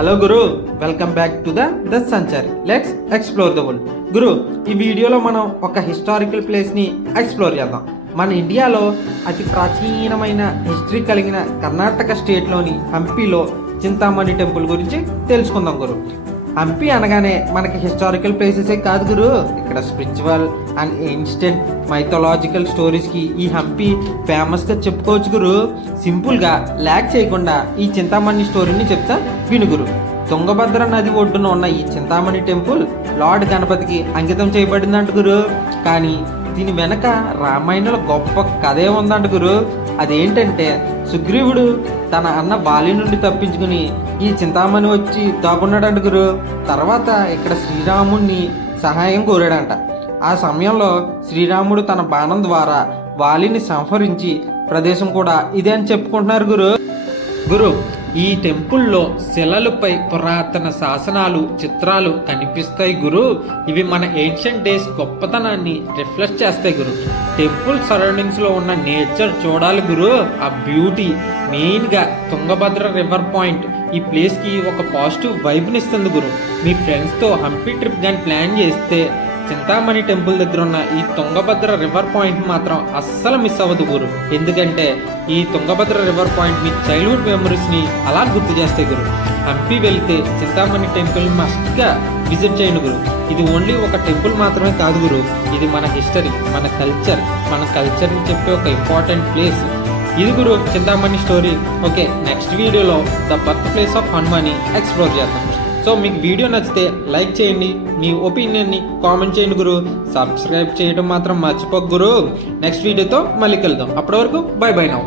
Hello గురు, welcome back to the Sanchari. Let's explore the world. గురు, ఈ వీడియోలో మనం ఒక హిస్టారికల్ ప్లేస్ని ఎక్స్ప్లోర్ చేద్దాం. మన ఇండియాలో అతి ప్రాచీనమైన హిస్టరీ కలిగిన కర్ణాటక స్టేట్లోని హంపీలో చింతామణి టెంపుల్ గురించి తెలుసుకుందాం గురు. హంపి అనగానే మనకి హిస్టారికల్ ప్లేసెసే కాదు గురు, ఇక్కడ స్పిరిచువల్ అండ్ ఇన్స్టెంట్ మైథలాజికల్ స్టోరీస్కి ఈ హంపి ఫేమస్గా చెప్పుకోవచ్చు గురు. సింపుల్గా ల్యాక్ చేయకుండా ఈ చింతామణి స్టోరీని చెప్తా విను గురు. తుంగభద్ర నది ఒడ్డున ఉన్న ఈ చింతామణి టెంపుల్ లార్డ్ గణపతికి అంకితం చేయబడిందంట గురు. కానీ దీని వెనక రామాయణంలో గొప్ప కథే ఉందంట గురు. అదేంటంటే సుగ్రీవుడు తన అన్న వాలి నుండి తప్పించుకుని ఈ చింతామణి వచ్చి దాక్కున్నాడంట గురు. తర్వాత ఇక్కడ శ్రీరాముడిని సహాయం కోరాడంట. ఆ సమయంలో శ్రీరాముడు తన బాణం ద్వారా వాలిని సంహరించి ప్రదేశం కూడా ఇదే అని చెప్పుకుంటున్నారు గురు. ఈ టెంపుల్లో శిలలపై పురాతన శాసనాలు, చిత్రాలు కనిపిస్తాయి గురు. ఇవి మన ఏన్షియంట్ డేస్ గొప్పతనాన్ని రిఫ్లెక్ట్ చేస్తాయి గురు. టెంపుల్ సరౌండింగ్స్లో ఉన్న నేచర్ చూడాలి గురు. ఆ బ్యూటీ, మెయిన్గా తుంగభద్ర రివర్ పాయింట్ ఈ ప్లేస్కి ఒక పాజిటివ్ వైబ్ని ఇస్తుంది గురు. మీ ఫ్రెండ్స్తో హంపి ట్రిప్ కానీ ప్లాన్ చేస్తే చింతామణి టెంపుల్ దగ్గర ఉన్న ఈ తుంగభద్ర రివర్ పాయింట్ మాత్రం అస్సలు మిస్ అవ్వదు గురు. ఎందుకంటే ఈ తుంగభద్ర రివర్ పాయింట్ మీ చైల్డ్హుడ్ మెమరీస్ని అలా గుర్తు చేస్తాయి గురు. హంపి వెళ్తే చింతామణి టెంపుల్ మస్ట్గా విజిట్ చేయండి గురు. ఇది ఓన్లీ ఒక టెంపుల్ మాత్రమే కాదు గురు, ఇది మన హిస్టరీ, మన కల్చర్ని చెప్పే ఒక ఇంపార్టెంట్ ప్లేస్ ఇది గురు, చింతామణి స్టోరీ. ఓకే, నెక్స్ట్ వీడియోలో ద బర్త్ ప్లేస్ ఆఫ్ హనుమాన్ని ఎక్స్ప్లోర్ చేద్దాం. సో మీకు వీడియో నచ్చితే లైక్ చేయండి, మీ ఒపీనియన్ని కామెంట్ చేయండి గురు. సబ్స్క్రైబ్ చేయడం మాత్రం మర్చిపోకు గురు. నెక్స్ట్ వీడియోతో మళ్ళీ కలుద్దాం. అప్పటి వరకు బై బై నౌ.